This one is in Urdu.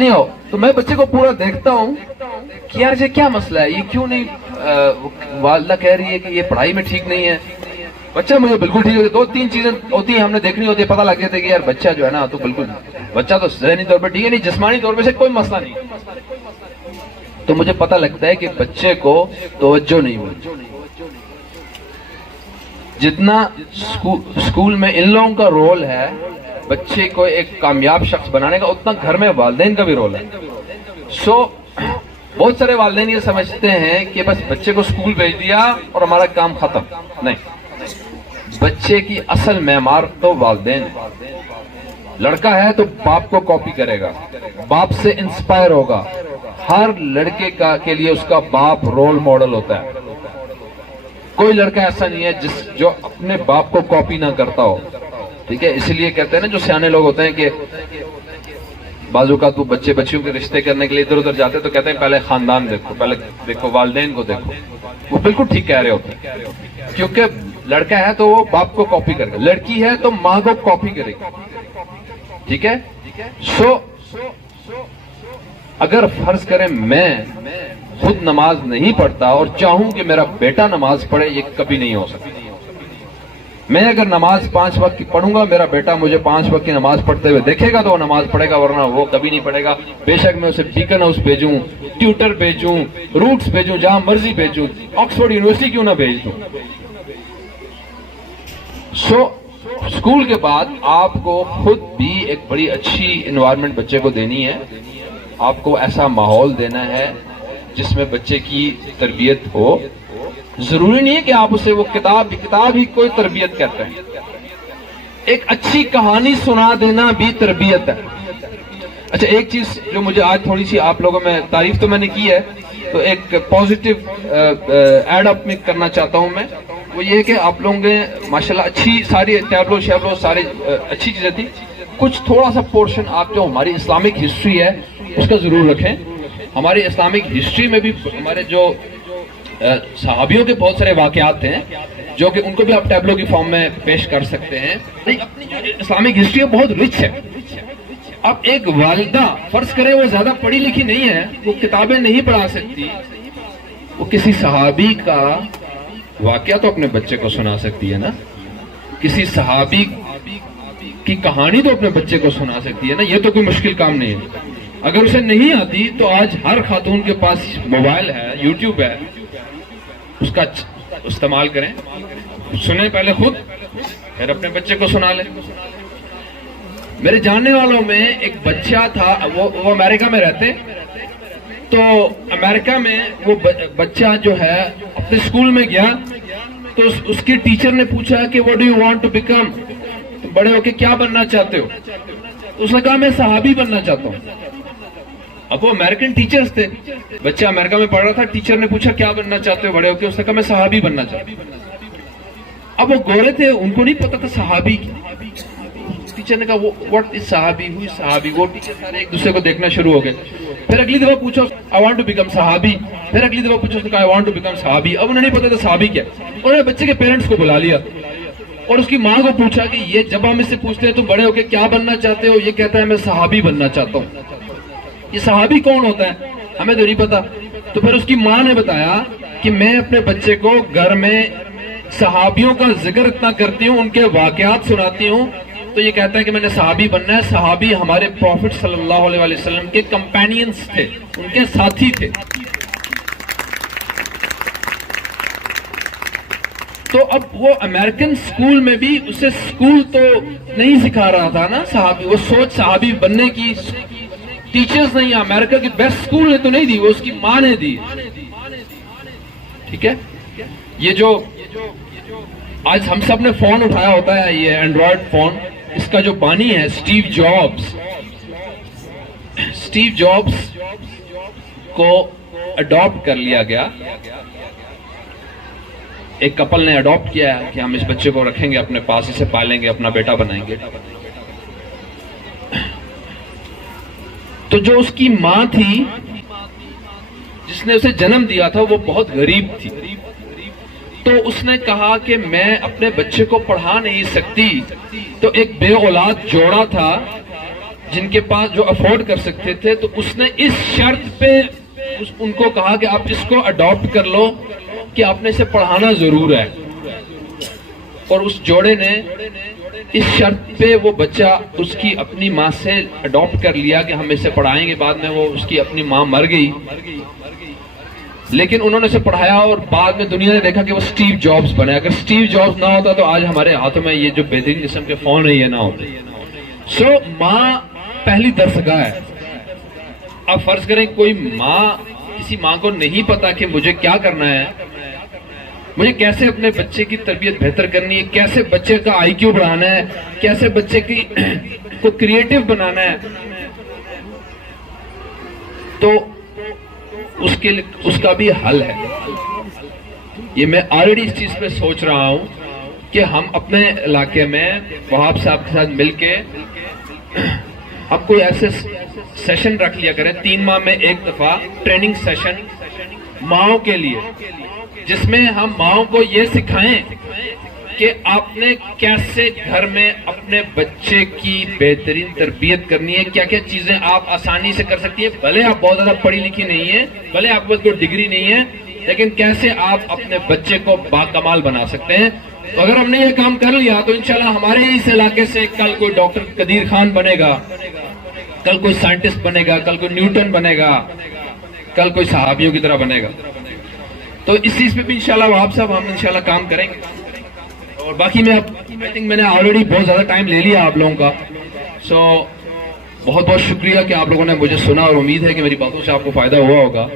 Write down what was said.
نہیں ہو تو میں بچے کو پورا دیکھتا ہوں کہ یار یہ کیا مسئلہ ہے, یہ کیوں نہیں والدہ کہہ رہی ہے کہ یہ پڑھائی میں ٹھیک نہیں ہے, بچہ مجھے بالکل ٹھیک ہے. دو تین چیزیں ہوتی ہیں ہم نے دیکھنی ہوتی ہے, پتہ لگ جاتا ہے کہ یار بچہ جو ہے نا تو بالکل, بچہ تو ذہنی طور پر ٹھیک ہے, نہیں جسمانی طور پہ سے کوئی مسئلہ نہیں. تو مجھے پتہ لگتا ہے کہ بچے کو توجہ نہیں ہوئی. جتنا اسکول میں ان لوگوں کا رول ہے بچے کو ایک کامیاب شخص بنانے کا, اتنا گھر میں والدین کا بھی رول ہے. بہت سارے والدین یہ سمجھتے ہیں کہ بس بچے کو اسکول بھیج دیا اور ہمارا کام ختم. نہیں, بچے کی اصل معمار تو والدین. لڑکا ہے تو باپ کو کاپی کرے گا, باپ سے انسپائر ہوگا. ہر لڑکے کے لیے اس کا باپ رول ماڈل ہوتا ہے. کوئی لڑکا ایسا نہیں ہے جو اپنے باپ کو کاپی نہ کرتا ہو. ٹھیک ہے, اسی لیے کہتے ہیں نا جو سیانے لوگ ہوتے ہیں کہ بعض اوقات وہ بچے بچیوں کے رشتے کرنے کے لیے ادھر ادھر جاتے تو کہتے ہیں پہلے خاندان دیکھو, پہلے دیکھو والدین کو دیکھو. وہ بالکل ٹھیک کہہ رہے ہوتے ہیں, کیونکہ لڑکا ہے تو وہ باپ کو کاپی کرے گا, لڑکی ہے تو ماں کو کاپی کرے گی. ٹھیک ہے, اگر فرض کریں میں خود نماز نہیں پڑھتا اور چاہوں کہ میرا بیٹا نماز پڑھے, یہ کبھی نہیں ہو سکتا. میں اگر نماز 5 وقت کی پڑھوں گا, میرا بیٹا مجھے 5 وقت کی نماز پڑھتے ہوئے دیکھے گا تو وہ نماز پڑھے گا, ورنہ وہ کبھی نہیں پڑھے گا. بے شک میں اسے ڈیکن ہاؤس بھیجوں, ٹیوٹر بھیجوں, روٹس بھیجوں, جہاں مرضی بھیجوں, آکسفورڈ یونیورسٹی کیوں نہ بھیج دوں. اسکول کے بعد آپ کو خود بھی ایک بڑی اچھی انوائرمنٹ بچے کو دینی ہے. آپ کو ایسا ماحول دینا ہے جس میں بچے کی تربیت ہو. ضروری نہیں ہے کہ آپ اسے وہ کتاب ہی کوئی تربیت کرتے ہیں. ایک اچھی کہانی سنا دینا بھی تربیت ہے. اچھا, ایک چیز جو مجھے آج تھوڑی سی آپ لوگوں میں تعریف تو میں نے کی ہے, تو ایک پازیٹیو ایڈ اپ میں کرنا چاہتا ہوں میں, وہ یہ کہ آپ لوگوں نے ماشاءاللہ اچھی ساری ٹیبلو شیبلو ساری اچھی چیزیں تھی. کچھ تھوڑا سا پورشن آپ جو ہماری اسلامک ہسٹری ہے اس کا ضرور رکھیں. ہماری اسلامک ہسٹری میں بھی ہمارے جو صحابیوں کے بہت سارے واقعات ہیں جو کہ ان کو بھی آپ ٹیبلو کی فارم میں پیش کر سکتے ہیں. اپنی جو اسلامک ہسٹری ہے بہت رچ ہے. اب ایک والدہ فرض کرے وہ زیادہ پڑھی لکھی نہیں ہے, وہ کتابیں نہیں پڑھا سکتی, وہ کسی صحابی کا واقعہ تو اپنے بچے کو سنا سکتی ہے نا, کسی صحابی کی کہانی تو اپنے بچے کو سنا سکتی ہے نا. یہ تو کوئی مشکل کام نہیں ہے. اگر اسے نہیں آتی تو آج ہر خاتون کے پاس موبائل ہے, یوٹیوب ہے, اس کا استعمال کریں, سنیں پہلے خود, پھر اپنے بچے کو سنا لیں. میرے جاننے والوں میں ایک بچہ تھا, وہ امریکہ میں رہتے, تو امریکہ میں وہ بچہ جو ہے اپنے اسکول میں گیا تو اس کی ٹیچر نے پوچھا کہ what do you want to become, بڑے ہو کے کیا بننا چاہتے ہو؟ اس نے کہا میں صحابی بننا چاہتا ہوں. اب وہ امریکن ٹیچرز تھے, بچہ امریکہ میں پڑھ رہا تھا, ٹیچر نے پوچھا کیا بننا چاہتے ہو بڑے ہو کے, اس نے کہا میں صحابی بننا چاہتا ہوں. اب وہ گورے تھے, ان کو نہیں پتا تھا صحابی کی. ٹیچر نے کہا what is صحابی, who is صحابی. وہ ٹیچر سارے ایک دوسرے کو دیکھنا شروع ہو گئے. پھر اگلی دفعہ پوچھو I want to become صحابی, پھر اگلی دفعہ پوچھو I want to become صحابی. اب انہیں نہیں پتا تھا صحابی کیا. انہوں نے بچے کے پیرنٹس کو بلا لیا اور اس کی ماں کو پوچھا کہ یہ جب ہم اس سے پوچھتے ہیں تو بڑے ہو کے کیا بننا چاہتے ہو, یہ کہتا ہے میں صحابی بننا چاہتا ہوں. یہ صحابی کون ہوتا ہے ہمیں تو نہیں پتا. تو پھر اس کی ماں نے بتایا کہ میں اپنے بچے کو گھر میں صحابیوں کا ذکر اتنا کرتی ہوں, ان کے واقعات سناتی ہوں, تو یہ کہتا ہے کہ میں نے صحابی بننا ہے. صحابی ہمارے پروفٹ صلی اللہ علیہ وسلم کے کمپینینز تھے, ان کے ساتھی تھے. تو اب وہ امریکن سکول میں بھی اسے سکول تو نہیں سکھا رہا تھا نا صحابی, وہ سوچ صحابی بننے کی ٹیچرز نہیں, امریکہ کی بیسٹ سکول نے تو نہیں دی, وہ اس کی ماں نے دی. ٹھیک ہے, یہ جو آج ہم سب نے فون اٹھایا ہوتا ہے, یہ اینڈرائڈ فون, اس کا جو بانی ہے اسٹیو جابز کو اڈاپٹ کر لیا گیا. ایک کپل نے اڈاپٹ کیا ہے کہ ہم اس بچے کو رکھیں گے اپنے پاس, اسے پالیں گے, اپنا بیٹا بنائیں گے. تو جو اس کی ماں تھی جس نے اسے جنم دیا تھا وہ بہت غریب تھی. تو اس نے کہا کہ میں اپنے بچے کو پڑھا نہیں سکتی, تو ایک بے اولاد جوڑا تھا جن کے پاس جو افورڈ کر سکتے تھے، تو اس نے اس شرط پہ ان کو کہا کہ آپ اس کو اڈاپٹ کر لو کہ آپ نے اسے پڑھانا ضرور ہے. اور اس جوڑے نے اس شرط پہ وہ بچہ اس کی اپنی ماں سے اڈاپٹ کر لیا کہ ہم اسے پڑھائیں گے. بعد میں وہ اس کی اپنی ماں مر گئی، لیکن انہوں نے اسے پڑھایا اور بعد میں دنیا نے دیکھا کہ وہ سٹیو جابز بنے. اگر سٹیو جابز نہ ہوتا تو آج ہمارے ہاتھوں میں یہ جو بہترین قسم کے فون ہے یہ نہ ہوتے. سو ماں پہلی درسگاہ ہے. اب فرض کریں کوئی ماں، کسی ماں کو نہیں پتا کہ مجھے کیا کرنا ہے، مجھے کیسے اپنے بچے کی تربیت بہتر کرنی ہے، کیسے بچے کا آئی کیو بڑھانا ہے، کیسے بچے کو کریٹو بنانا ہے، تو اس کا بھی حل ہے. یہ میں آلریڈی اس چیز پہ سوچ رہا ہوں کہ ہم اپنے علاقے میں وہاب صاحب کے ساتھ مل کے ہم کوئی ایسے سیشن رکھ لیا کریں 3 ماہ میں ایک دفعہ، ٹریننگ سیشن ماؤں کے لیے، جس میں ہم ماؤں کو یہ سکھائیں کہ آپ نے کیسے گھر میں اپنے بچے کی بہترین تربیت کرنی ہے، کیا کیا چیزیں آپ آسانی سے کر سکتی ہیں. بھلے آپ بہت زیادہ پڑھی لکھی نہیں ہیں، بھلے آپ کو کوئی ڈگری نہیں ہے، لیکن کیسے آپ اپنے بچے کو باکمال بنا سکتے ہیں. تو اگر ہم نے یہ کام کر لیا تو انشاءاللہ ہمارے اس علاقے سے کل کوئی ڈاکٹر قدیر خان بنے گا، کل کوئی سائنٹسٹ بنے گا، کل کوئی نیوٹن بنے گا، کل کوئی صحابیوں کی طرح بنے گا. تو اس چیز پہ بھی انشاءاللہ وہاب صاحب ہم انشاءاللہ کام کریں گے. اور باقی میں نے آلریڈی بہت زیادہ ٹائم لے لیا آپ لوگوں کا. سو بہت بہت شکریہ کہ آپ لوگوں نے مجھے سنا، اور امید ہے کہ میری باتوں سے آپ کو فائدہ ہوا ہوگا.